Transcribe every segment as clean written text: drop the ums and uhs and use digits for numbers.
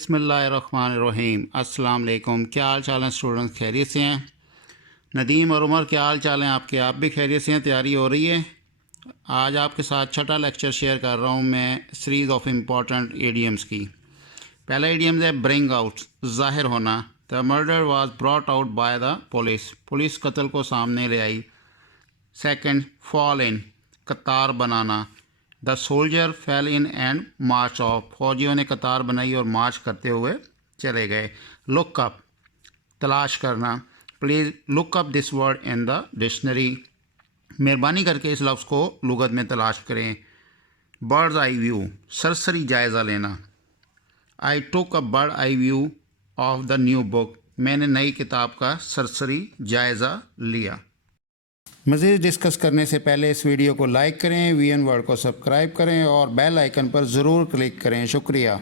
बिस्मिल्लाहिर्रहमानिर्रहीम। अस्सलाम वालेकुम। क्या हाल चाल हैं स्टूडेंट्स? खैरियत से हैं? नदीम और उमर क्या हाल चाल हैं आपके? आप भी खैरियत से हैं? तैयारी हो रही है? आज आपके साथ छठा लेक्चर शेयर कर रहा हूँ मैं सीरीज़ ऑफ इम्पॉर्टेंट एडियम्स की। पहला एडियम है ब्रिंग आउट, ज़ाहिर होना। The murder was brought out by the police, police कत्ल को सामने ले आई। सेकंड, फॉल इन, कतार बनाना। The soldier fell in and march off, फौजियों ने कतार बनाई और मार्च करते हुए चले गए। लुक अप, तलाश करना। Please look up this word in the dictionary, मेहरबानी करके इस लफ्ज़ को लुगत में तलाश करें। बर्ड्स आई व्यू, सरसरी जायज़ा लेना। I took a bird eye view of the new book, मैंने नई किताब का सरसरी जायज़ा लिया। मज़ीद डिस्कस करने से पहले इस वीडियो को लाइक करें, वीएन वर्ड को सब्सक्राइब करें और बेल आइकन पर ज़रूर क्लिक करें। शुक्रिया।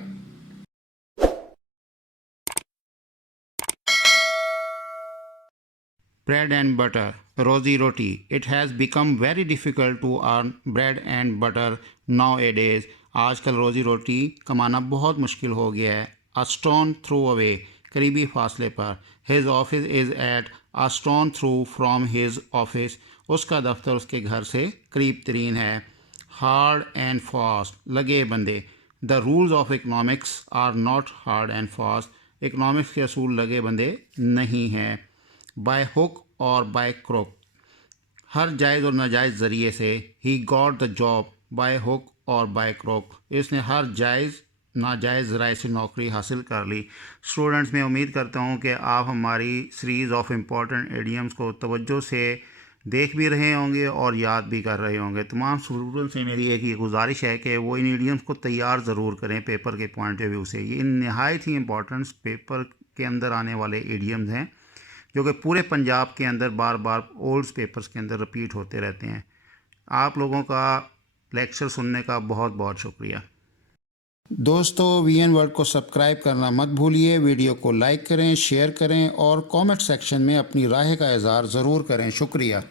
ब्रेड एंड बटर, रोज़ी रोटी। It has become very difficult to earn bread and butter nowadays, आजकल रोज़ी रोटी कमाना बहुत मुश्किल हो गया है। अ स्टोन थ्रू अवे, करीबी फासले पर। His office is at a stone through from his office, उसका दफ्तर उसके घर से करीब तरीन है। हार्ड एंड फास्ट, लगे बंदे। The rules of economics are not hard and fast, economics के असूल लगे बंदे नहीं हैं। बाय हुक और बाय क्रोक, हर जायज़ और नाजायज़ ज़रिए से। He got the job by hook और बाय क्रोक, इसने हर जायज़ नाजायज़ ज़राए से नौकरी हासिल कर ली। स्टूडेंट्स, मैं उम्मीद करता हूँ कि आप हमारी सीरीज़ ऑफ इम्पॉर्टेंट एडियम्स को तवज्जो से देख भी रहे होंगे और याद भी कर रहे होंगे। तमाम स्टूडेंट्स से मेरी एक ये गुजारिश है कि वो इन एडियम्स को तैयार ज़रूर करें पेपर के पॉइंट ऑफ व्यू से। ये नहायत ही इम्पॉर्टेंट पेपर के अंदर आने वाले एडियम्स हैं जो कि पूरे पंजाब के अंदर बार बार ओल्ड पेपर्स के अंदर रिपीट होते रहते हैं। आप लोगों का लेक्चर सुनने का बहुत बहुत शुक्रिया। दोस्तों, वीएन वर्ड को सब्सक्राइब करना मत भूलिए, वीडियो को लाइक करें, शेयर करें और कमेंट सेक्शन में अपनी राय का इज़हार ज़रूर करें। शुक्रिया।